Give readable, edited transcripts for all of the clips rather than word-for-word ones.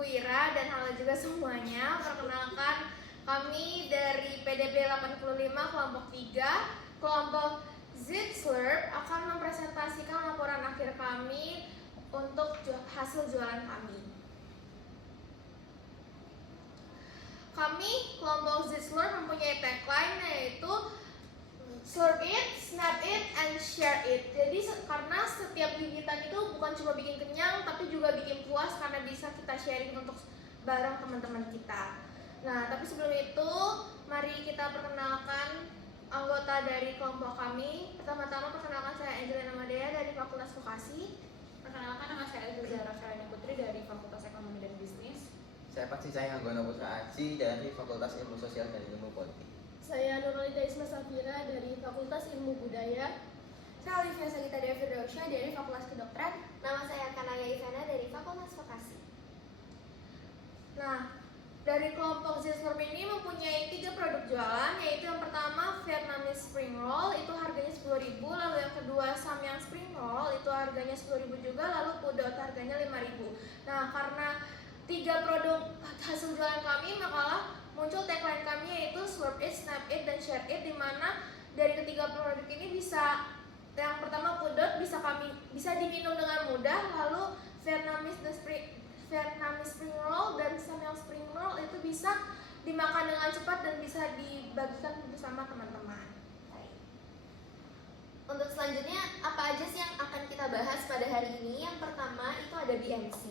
Bu Ira dan halo juga semuanya. Perkenalkan, kami dari PDP 85 kelompok 3, kelompok Z-Slurp akan mempresentasikan laporan akhir kami untuk hasil jualan kami. Kami, kelompok Z-Slurp mempunyai tagline yaitu Slurp it, snap it, and share it. Jadi karena setiap gigitan itu bukan cuma bikin kenyang, tapi juga bikin puas karena bisa kita sharing untuk bareng teman-teman kita. Nah, tapi sebelum itu, mari kita perkenalkan anggota dari kelompok kami. Pertama-tama perkenalkan saya Angelina Madea dari Fakultas Vokasi. Perkenalkan, nama saya Elza Zahra Shalini Putri dari Fakultas Ekonomi dan Bisnis. Saya Paksi Saya Anggono Putra Aji dari Fakultas Ilmu Sosial dan Ilmu Politik. Saya Nurulida Isma Safira dari Fakultas Ilmu Budaya. Saya Olivia Sagita Devi Rosya dari Fakultas Kedokteran. Nama saya Kanaya Ivana dari Fakultas Vokasi. Nah, dari kelompok Z-Slurp ini mempunyai 3 produk jualan, yaitu yang pertama Vietnamese Spring Roll, itu harganya 10.000, lalu yang kedua Samyang Spring Roll, itu harganya 10.000 juga, lalu Pudot harganya 5.000. Nah, karena 3 produk hasil jualan kami, maka muncul tagline kami yaitu Slurp it, snap it, dan share it, dimana dari ketiga produk ini bisa, yang pertama Pudot bisa diminum dengan mudah, lalu Vietnamese Spring Roll dan Samyang Spring Roll itu bisa dimakan dengan cepat dan bisa dibagikan bersama teman-teman. Untuk selanjutnya, apa aja sih yang akan kita bahas pada hari ini? Yang pertama itu ada BMC,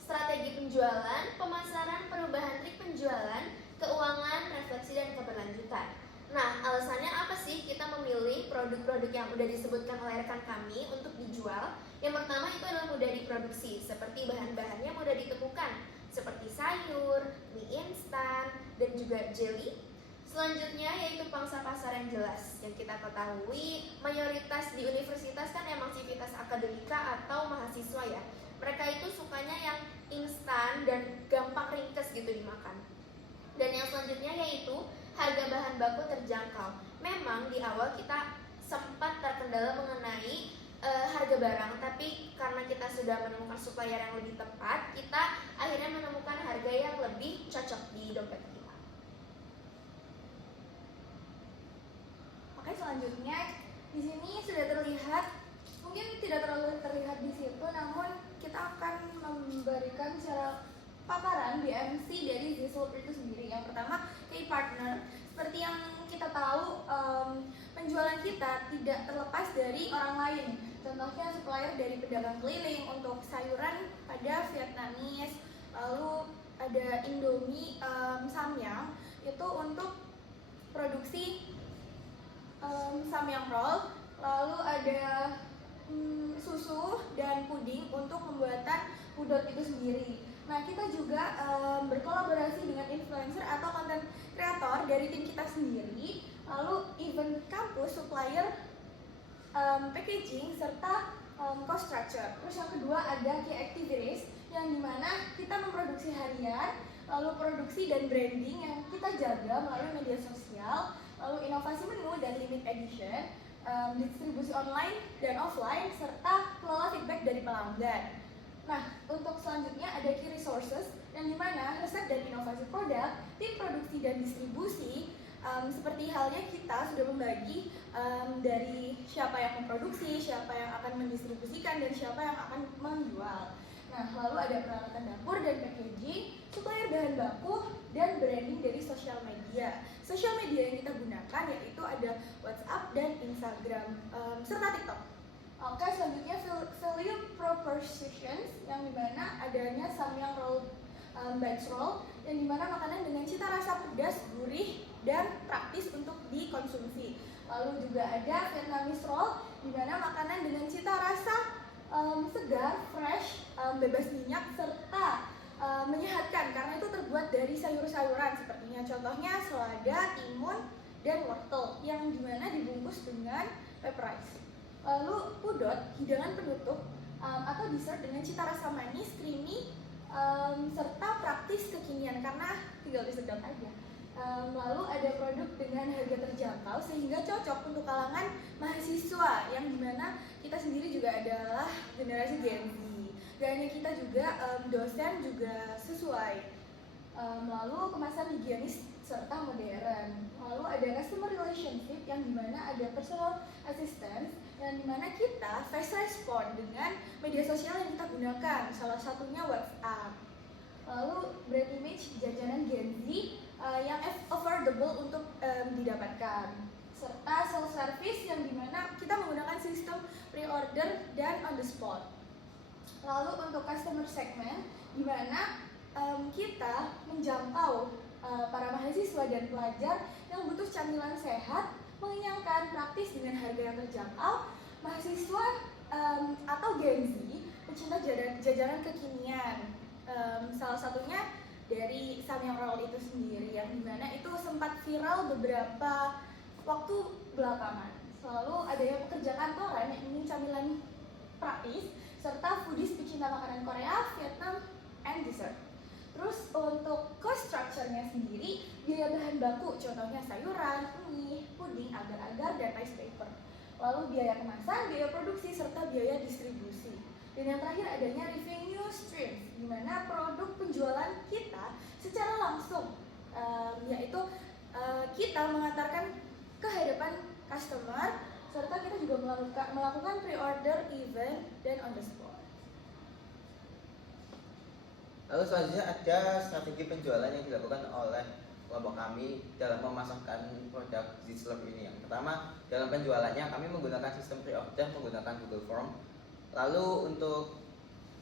strategi penjualan, pemasaran, perubahan trik penjualan, keuangan, refleksi, dan keberlanjutan. Nah, alasannya apa sih kita memilih produk-produk yang udah disebutkan oleh rekan kami untuk dijual? Yang pertama itu adalah mudah diproduksi, seperti bahan-bahannya mudah ditemukan, seperti sayur, mie instan, dan juga jelly. Selanjutnya yaitu pangsa pasar yang jelas. Yang kita ketahui, mayoritas di universitas kan emang sivitas akademika atau mahasiswa ya. Mereka itu sukanya yang instan dan gampang ringkes gitu dimakan. Dan yang selanjutnya yaitu harga bahan baku terjangkau. Memang di awal kita sempat terkendala mengenai harga barang, tapi karena kita sudah menemukan supplier yang lebih tepat, kita akhirnya menemukan harga yang lebih cocok di dompet kita. Oke, selanjutnya di sini sudah terlihat, mungkin tidak terlalu terlihat di situ, namun kita akan memberikan secara paparan BMC dari Z-Slurp itu sendiri. Yang pertama, key partner. Seperti yang kita tahu, penjualan kita tidak terlepas dari orang lain. Contohnya supplier dari pedagang keliling untuk sayuran pada Vietnamese, lalu ada Indomie, Samyang itu untuk produksi Samyang roll, lalu ada susu dan puding untuk pembuatan pudot itu sendiri. Nah, kita juga berkolaborasi dengan influencer atau konten kreator dari tim kita sendiri, lalu event kampus, supplier, packaging, serta cost structure. Terus yang kedua ada key activities, yang dimana kita memproduksi harian, lalu produksi dan branding yang kita jaga melalui media sosial, lalu inovasi menu dan limit edition, distribusi online dan offline, serta kelola feedback dari pelanggan. Nah, untuk selanjutnya ada key resources, yang dimana resep dan inovasi produk, tim produksi dan distribusi, seperti halnya kita sudah membagi dari siapa yang memproduksi, siapa yang akan mendistribusikan, dan siapa yang akan menjual. Nah, lalu ada peralatan dapur dan packaging, supplier bahan baku, dan branding dari sosial media. Sosial media yang kita gunakan yaitu ada WhatsApp dan Instagram, serta TikTok. Oke, selanjutnya value propositions, yang dimana adanya Samyang roll, bites roll, yang dimana makanan dengan cita rasa pedas, gurih, dan praktis untuk dikonsumsi. Lalu juga ada Vietnamese roll, dimana makanan dengan cita rasa segar, fresh, bebas minyak, serta menyehatkan karena itu terbuat dari sayur-sayuran sepertinya contohnya selada, timun, dan wortel yang dimana dibungkus dengan pepper rice. Lalu pudot, hidangan penutup atau dessert dengan cita rasa manis, creamy, serta praktis kekinian karena tinggal disedot aja. Lalu ada produk dengan harga terjangkau sehingga cocok untuk kalangan mahasiswa yang dimana kita sendiri juga adalah generasi Gen Z. Gak hanya kita juga, dosen juga sesuai. Lalu kemasan higienis serta modern. Lalu ada customer relationship yang dimana ada personal assistant yang dimana kita fast respond dengan media sosial yang kita gunakan, salah satunya WhatsApp. Lalu brand image jajanan Gen Z yang affordable untuk didapatkan, serta self service yang dimana kita menggunakan sistem pre-order dan on the spot. Lalu untuk customer segment dimana kita menjangkau para mahasiswa dan pelajar yang butuh camilan sehat, mengenyangkan, praktis dengan harga yang terjangkau, mahasiswa atau Gen Z pecinta jajanan kekinian. Salah satunya dari Samyang Roll itu sendiri yang dimana itu sempat viral beberapa waktu belakangan. Selalu ada yang pekerja kantoran yang ingin camilan praktis serta foodies pecinta makanan Korea, Vietnam, and dessert. Terus untuk cost structure-nya sendiri, biaya bahan baku contohnya sayuran, mie, puding, agar-agar, dan rice paper. Lalu biaya kemasan, biaya produksi, serta biaya distribusi. Dan yang terakhir adanya revenue stream, di mana produk penjualan kita secara langsung, yaitu kita mengantarkan ke hadapan customer, serta kita juga melakukan pre-order, event, dan on the spot. Lalu selanjutnya ada strategi penjualan yang dilakukan oleh kelompok kami dalam memasarkan produk Zslurp ini. Yang pertama, dalam penjualannya kami menggunakan sistem pre-order menggunakan Google Form. Lalu untuk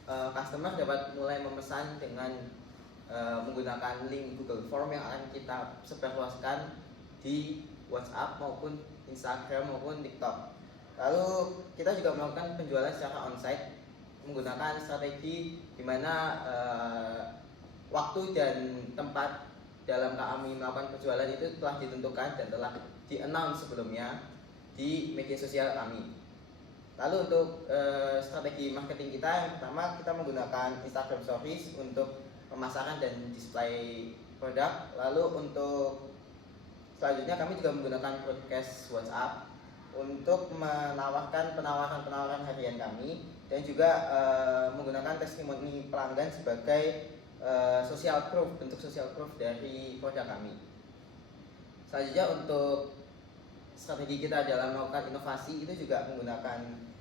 customer dapat mulai memesan dengan menggunakan link Google Form yang akan kita sebarluaskan di WhatsApp maupun Instagram maupun TikTok. Lalu kita juga melakukan penjualan secara onsite menggunakan strategi di mana waktu dan tempat dalam kami melakukan penjualan itu telah ditentukan dan telah di-announce sebelumnya di media sosial kami. Lalu untuk strategi marketing kita, yang pertama kita menggunakan Instagram Stories untuk pemasaran dan display produk. Lalu untuk selanjutnya kami juga menggunakan broadcast WhatsApp untuk menawarkan penawaran harian kami dan juga menggunakan testimoni pelanggan sebagai bentuk social proof dari produk kami. Selanjutnya untuk strategi kita dalam melakukan inovasi itu juga menggunakan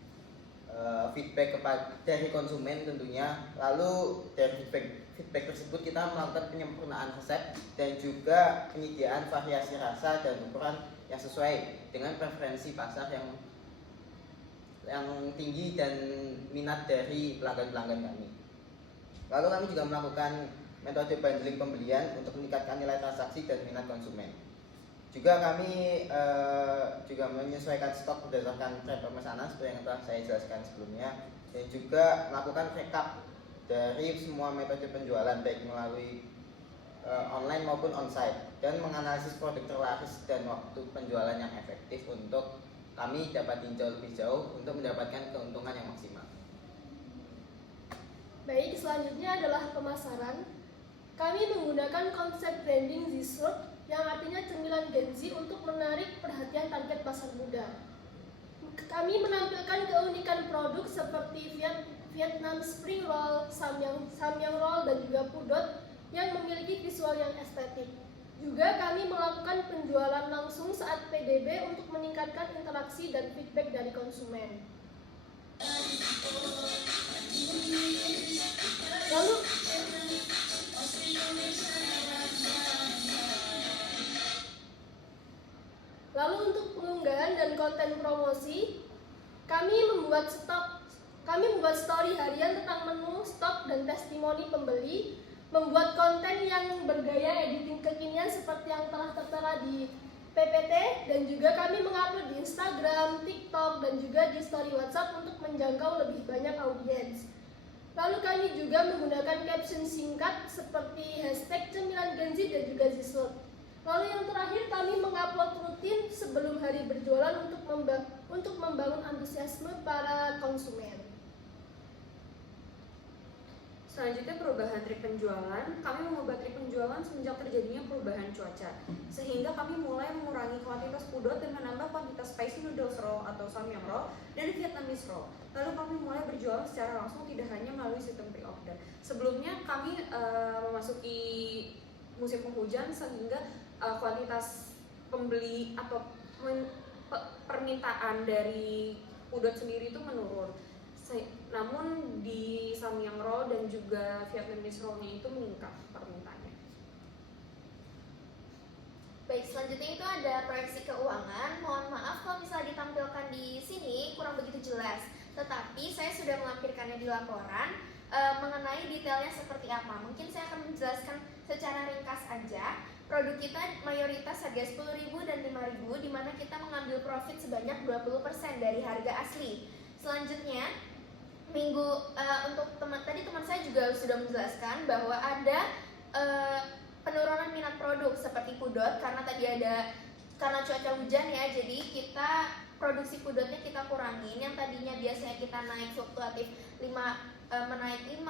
feedback dari konsumen tentunya. Lalu dari feedback tersebut kita melakukan penyempurnaan resep dan juga penyediaan variasi rasa dan ukuran yang sesuai dengan preferensi pasar yang tinggi dan minat dari pelanggan-pelanggan kami. Lalu kami juga melakukan metode bundling pembelian untuk meningkatkan nilai transaksi dan minat konsumen. Juga kami juga menyesuaikan stok berdasarkan tren pemesanan seperti yang telah saya jelaskan sebelumnya, dan juga melakukan recap dari semua metode penjualan baik melalui online maupun onsite, dan menganalisis produk terlaris dan waktu penjualan yang efektif untuk kami dapat tinjau lebih jauh untuk mendapatkan keuntungan yang maksimal. Baik, selanjutnya adalah pemasaran. Kami menggunakan konsep branding Zslurp yang artinya cemilan Gen Z untuk menarik perhatian target pasar muda. Kami menampilkan keunikan produk seperti Vietnam Spring Roll, Samyang Roll, dan juga Pudot yang memiliki visual yang estetik. Juga kami melakukan penjualan langsung saat PDB untuk meningkatkan interaksi dan feedback dari konsumen. Lalu untuk pengunggahan dan konten promosi, kami membuat story harian tentang menu, stok, dan testimoni pembeli, membuat konten yang bergaya editing kekinian seperti yang telah tertera di PPT, dan juga kami mengupload di Instagram, TikTok, dan juga di story WhatsApp untuk menjangkau lebih banyak audiens. Lalu kami juga menggunakan caption singkat seperti hashtag cemilan Gen Z dan juga Zslurp. Lalu yang terakhir, kami mengupload rutin sebelum hari berjualan untuk membangun antusiasme para konsumen. Selanjutnya perubahan trik penjualan. Kami mengubah trik penjualan semenjak terjadinya perubahan cuaca, sehingga kami mulai mengurangi kuantitas pudot dan menambah kuantitas spicy noodles roll atau samyang roll dan Vietnamese roll. Lalu kami mulai berjualan secara langsung, tidak hanya melalui sistem pre-order. Sebelumnya kami memasuki musim penghujan, sehingga kuantitas pembeli atau permintaan dari pudot sendiri itu menurun. Namun di samyang roll dan juga Vietnamese roll-nya itu meningkat permintaannya. Baik, selanjutnya itu ada proyeksi keuangan. Mohon maaf kalau misalnya ditampilkan di sini kurang begitu jelas, tetapi saya sudah melampirkannya di laporan mengenai detailnya seperti apa. Mungkin saya akan menjelaskan secara ringkas aja. Produk kita mayoritas harga 10.000 dan 5.000, di mana kita mengambil profit sebanyak 20% dari harga asli. Selanjutnya, untuk teman saya juga sudah menjelaskan bahwa ada penurunan minat produk seperti pudot karena cuaca hujan ya, jadi kita produksi pudotnya kita kurangin. Yang tadinya biasanya kita naik fluktuatif menaik 5,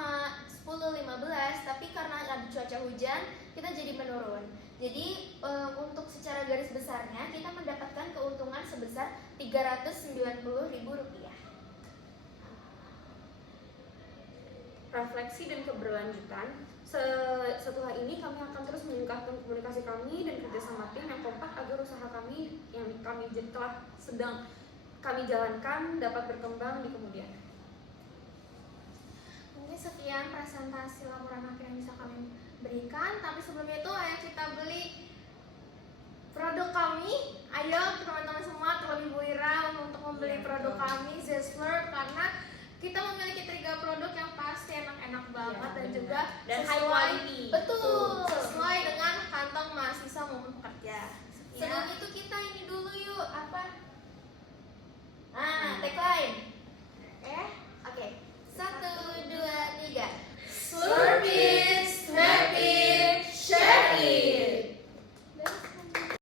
10, 15, tapi karena ada cuaca hujan kita jadi menurun. Jadi untuk secara garis besarnya kita mendapatkan keuntungan sebesar Rp390.000. Refleksi dan keberlanjutan. Setelah ini kami akan terus meningkatkan komunikasi kami dan kerjasama tim yang kompak agar usaha kami yang sedang kami jalankan dapat berkembang di kemudian. Mungkin sekian presentasi laporan akhir yang bisa kami berikan. Tapi sebelum itu ayo kita beli produk kami. Ayo teman-teman semua, terlebih Bu Ira untuk membeli produk kami Zesler, karena kita memiliki 3 produk yang pasti enak-enak banget dan benar. juga Dan high sesuai, quality. betul, sesuai dengan kantong mahasiswa maupun pekerja. Sebelum itu kita ini dulu yuk, apa? Tagline. Oke. 1, 2, 3. Slurp